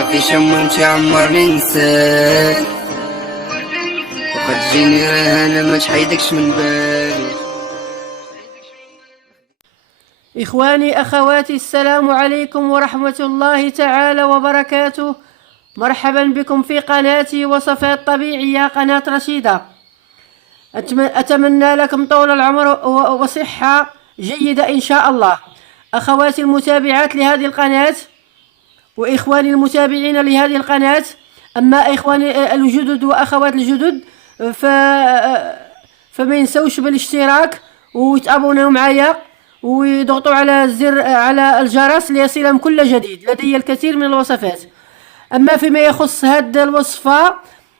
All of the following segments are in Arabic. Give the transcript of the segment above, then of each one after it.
صافي شم متعمر ننساك، وقد تجيني رهانة ما تحيدكش من بالي. إخواني أخواتي، السلام عليكم ورحمة الله تعالى وبركاته. مرحبا بكم في قناتي وصفات طبيعية، قناة رشيدة. أتمنى لكم طول العمر وصحة جيدة إن شاء الله. أخواتي المتابعات لهذه القناة وإخواني المتابعين لهذه القناة، أما إخواني الجدد وأخوات الجدد فما ينسوش بالاشتراك ويتابونوا معايا ويضغطوا على الزر على الجرس ليصلهم كل جديد. لدي الكثير من الوصفات. أما فيما يخص هذه الوصفة،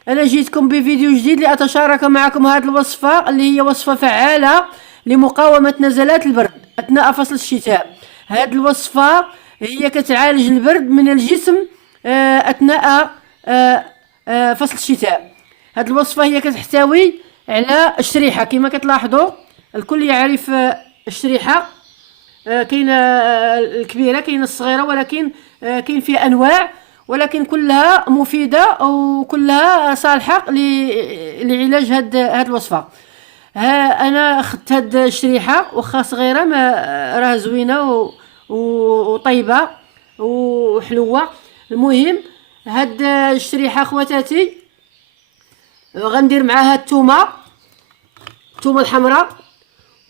أنا جيتكم بفيديو جديد لأتشارك معكم هذه الوصفة اللي هي وصفة فعالة لمقاومة نزلات البرد أثناء فصل الشتاء. هذه الوصفة هي كتعالج البرد من الجسم أثناء فصل الشتاء. هذه الوصفة هي كتحتوي على الشريحة كما كتلاحظوا. الكل يعرف الشريحة، كاينه الكبيره كاينه الصغيره، ولكن كاين فيها انواع، ولكن كلها مفيده وكلها صالحه لعلاج هاد الوصفه. انا اخذت هاد الشريحه واخا صغيره، ما راه زوينه وطيبه وحلوه. المهم هاد الشريحه خواتاتي غندير معاها الثومه الحمراء،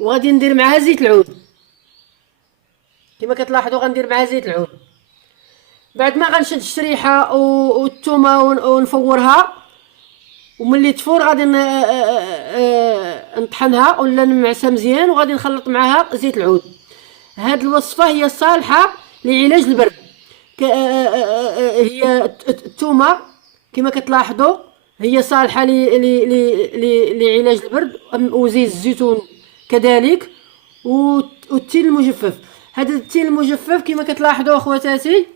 وغادي ندير معاها زيت العود. كما كتلاحظوا غندير معها زيت العود. بعد ما غنشد الشريحه والثومه ونفورها، وملي تفور غادي نطحنها ولا نمعسها مزيان، وغادي نخلط معاها زيت العود. هاد الوصفه هي صالحه لعلاج البرد. هي الثومه كما كتلاحظوا هي صالحه لعلاج البرد، وزيت الزيتون كذلك، والتين المجفف. هذا التين المجفف كما كتلاحظوا اخواتاتي،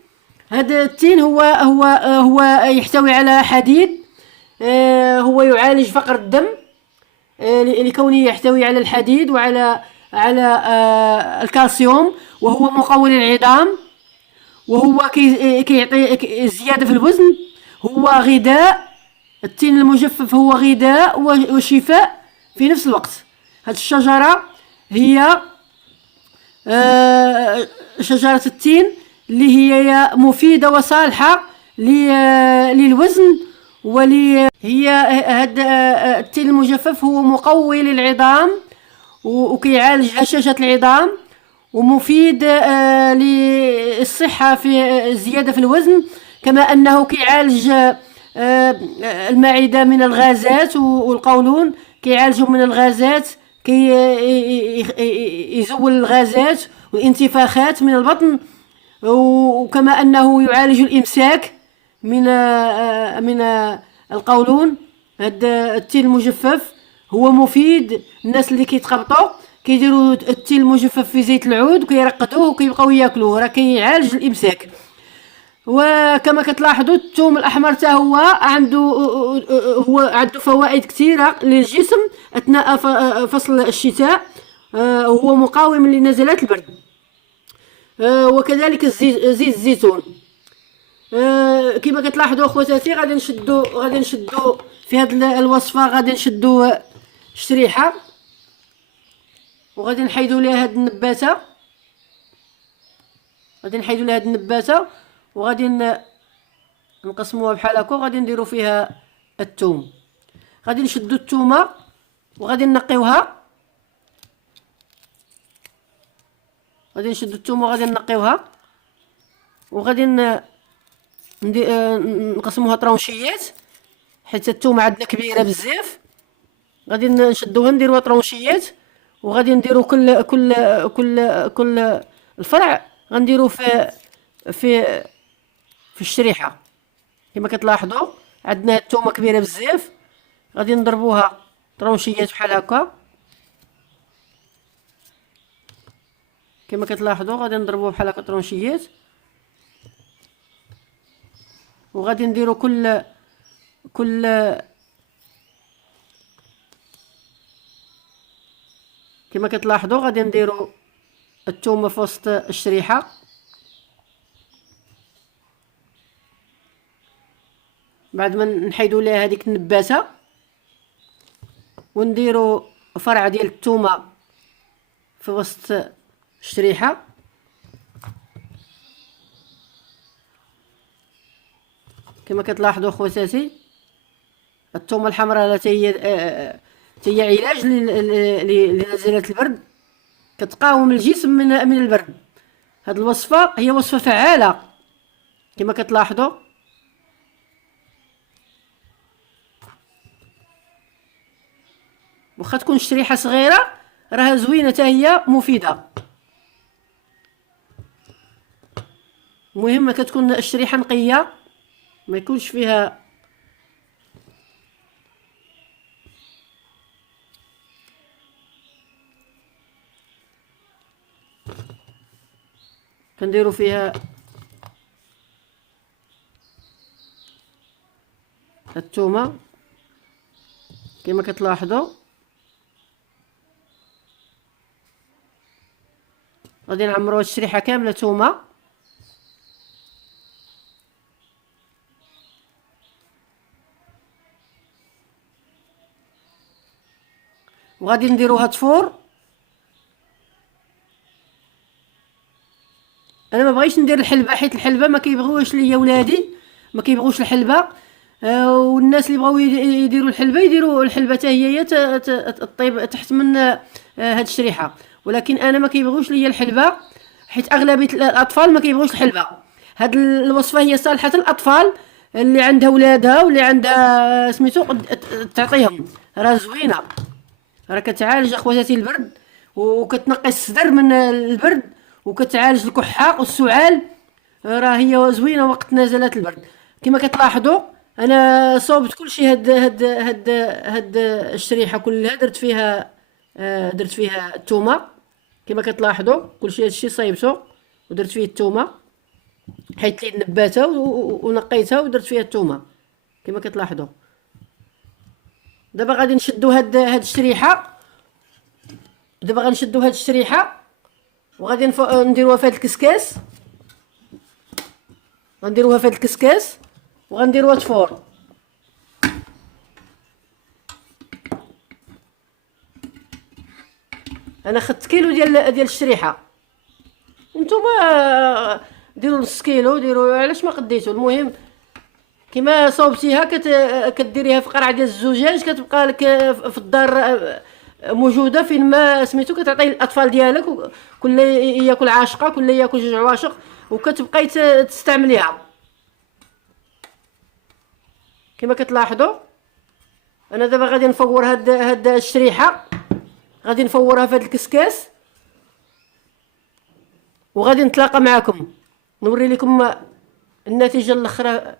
هذا التين هو يحتوي على حديد. هو يعالج فقر الدم لكونه يحتوي على الحديد وعلى الكالسيوم، وهو مقوي للعظام، وهو كيعطي زياده في الوزن. هو غذاء، التين المجفف هو غذاء وشفاء في نفس الوقت. هذه الشجره هي شجرة التين اللي هي مفيدة وصالحة للوزن. هي هذا التين المجفف هو مقوي للعظام وكيعالج هشاشة العظام، ومفيد للصحة في الزيادة في الوزن، كما أنه كيعالج المعدة من الغازات والقولون، كيعالجهم من الغازات، كي يزول الغازات والانتفاخات من البطن، وكما أنه يعالج الإمساك من القولون. هذا التين المجفف هو مفيد. الناس اللي كيتقبطوا كيديروا التين المجفف في زيت العود وكيرقدوه وكيبقاو ياكلوه، راه كيعالج الإمساك. وكما كتلاحظوا الثوم الاحمر حتى هو عنده فوائد كثيره للجسم اثناء فصل الشتاء. هو مقاوم لنزلات البرد. وكذلك زيت الزيتون. كما كتلاحظوا اخواتاتي غادي نشدوا في هذه الوصفه، غادي نشدوا الشريحه وغادي نحيدوا ليها هذه النباته، وغادي نقسموها بحال هكا، وغادي نديروا فيها الثوم. غادي نشدوا الثومه وغادي نقيوها، وغادي نقسموها طرونشيات، حيت الثومه عندنا كبيره بزاف. غادي نشدوها نديروها طرونشيات، وغادي نديروا كل الفرع غنديروا في الشريحه. كما كتلاحظوا عندنا الثومه كبيره بزاف، غادي نضربوها طرونشيات بحال هكا. كما كتلاحظوا غادي نضربوها بحال هكا طرونشيات، وغادي نديروا كل كما كتلاحظوا غادي نديروا الثومه في وسط الشريحه، بعد ما نحيدوا ليها هذيك النباته، ونديروا فرع ديال الثومه في وسط الشريحه. كما كتلاحظوا خواتاتي، الثومه الحمراء هي علاج لنزلات البرد، كتقاوم الجسم من البرد. هاد الوصفه هي وصفه فعاله كما كتلاحظوا. واخا تكون الشريحه صغيره راها زوينه حتى هي مفيده. المهم كتكون الشريحه نقيه، ما يكونش فيها كنديروا فيها الثومه كما كتلاحظوا. غادي نعمروا الشريحه كامله ثومه. وغادي نديروها تفور. انا ما بغيتش ندير الحلبه، حيت الحلبه ما كيبغيوش ليا ولادي، ما كيبغوش الحلبه. والناس اللي بغاو يديروا الحلبه يديروا الحلبه حتى هي طيب تحت من هاد الشريحه. ولكن انا ما كيبغوش ليا الحلبه، حيت اغلبيه الاطفال ما كيبغوش الحلبه. هاد الوصفه هي صالحه للاطفال اللي عندها ولادها واللي عندها سميتو تعطيهم. راه زوينه، راه كتعالج اخواتاتي البرد، وكتنقي الصدر من البرد، وكتعالج الكحه والسعال. راه هي زوينه وقت نزلات البرد. كما كتلاحظوا انا صوبت كل شيء. هاد الشريحه كلها درت فيها الثومه. كما كتلاحظوا كل شيء هادشي صايبته ودرت فيه الثومه، حيت لي النباته ونقيتها ودرت فيها الثومه كما كتلاحظوا. دابا غادي نشدوا هاد الشريحه. وغادي نديروها في هاد الكسكاس. وغنديروها تفور. انا خدت كيلو ديال الشريحه، نتوما ديروا نص كيلو، ديروا علاش ما قديتوا. المهم كما صوبتيها كديريها في قرعه ديال الزجاج، كتبقى لك في الدار موجوده فين ما سميتو، كتعطي الاطفال ديالك، كل ياكل عاشقه، كل ياكل جوج عواشق، وكتبقاي تستعمليها. كما كتلاحظوا انا دابا غادي نفور هاد الشريحه، غادي نفورها في هاد الكسكاس، وغادي نتلاقى معكم نوري لكم النتيجه الاخرى.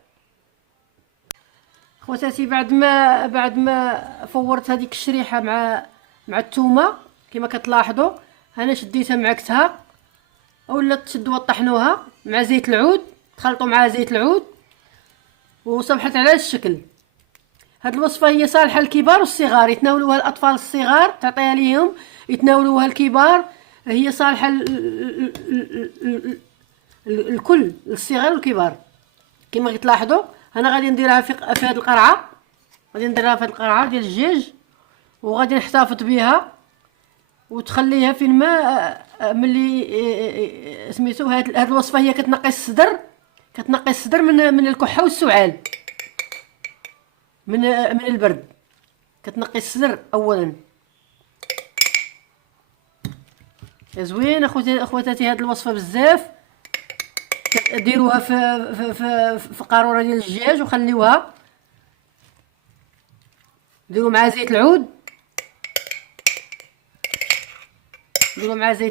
خواتاتي بعد ما فورت هذيك الشريحه مع الثومه كما كتلاحظوا، انا شديتها معكتها، اولا تشدوها طحنوها مع زيت العود، تخلطوا مع زيت العود، وصبحت على الشكل. هاد الوصفه هي صالحه للكبار والصغار، يتناولوها الاطفال الصغار تعطيها ليهم، يتناولوها الكبار. هي صالحه الكل، الصغار والكبار. كما كتلاحظوا انا غادي نديرها في هاد القرعه، ديال الدجاج، وغادي نحتفظ بها وتخليها فين ما ملي سميتو. هاد الوصفه هي كتنقي الصدر من الكحه والسعال، من البرد. كتنقي الصدر اولا. زوين اخواتاتي هاد الوصفه بزاف. ديروها في قاروره ديال الدجاج وخليوها، ديروا مع زيت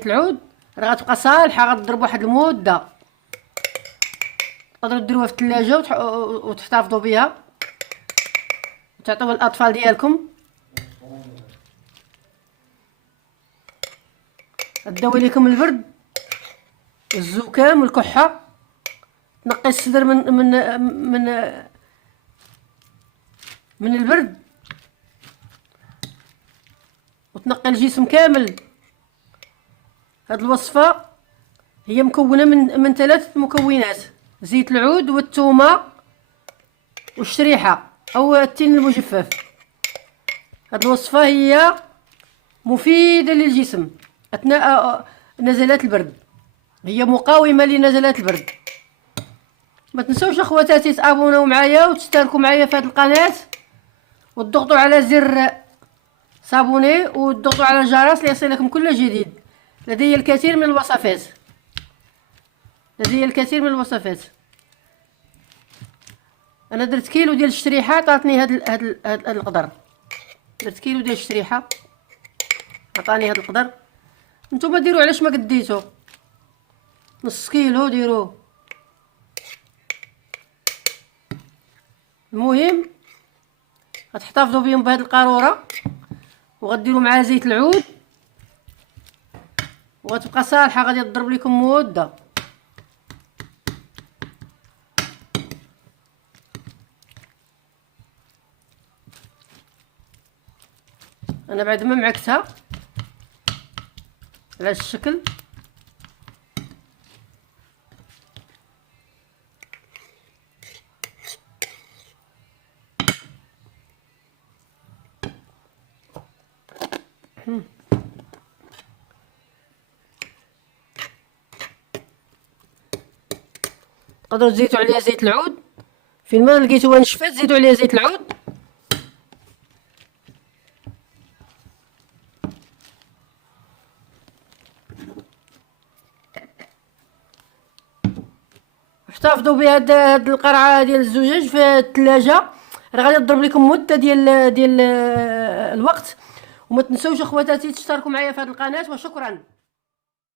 العود، راه غتبقى صالحه، غتضرب واحد المده. تقدروا ديروها في الثلاجه وتحتفظوا بها وتعطيوها للاطفال ديالكم. تداوي لكم البرد، الزكام والكحه، تنقي الصدر من البرد، وتنقي الجسم كامل. هاد الوصفه هي مكونه من 3 مكونات: زيت العود والثومه والشريحة او التين المجفف. هاد الوصفة هي مفيدة للجسم اثناء نزلات البرد، هي مقاومة لنزلات البرد. ما تنسوش اخواتاتي تابوناو معايا وتشتركوا معايا في هذه القناه وتضغطوا على زر صابوني وتضغطوا على الجرس ليصلكم كل جديد. لدي الكثير من الوصفات، لدي الكثير من الوصفات. انا درت كيلو ديال الشريحه عطاتني هاد القدر. درت كيلو ديال الشريحه عطاني هاد القدر. نتوما ديروا علاش ما قديتو نص كيلو ديروه. المهم غتحتفظوا بهم بهاد القاروره وغديروا معاها زيت العود وغتبقى صالحه، غادي تضرب لكم مده. انا بعد ما معكتها على هذا الشكل تقدروا تزيدوا عليها زيت العود. فين ما لقيتوها نشفات زيدوا عليها زيت العود. احتفظوا بهاد القرعه ديال الزجاج في الثلاجه، راه غادي تضرب لكم مده ديال الوقت. وما تنسوش اخواتاتي تشتركوا معايا في هذه القناه، وشكرا.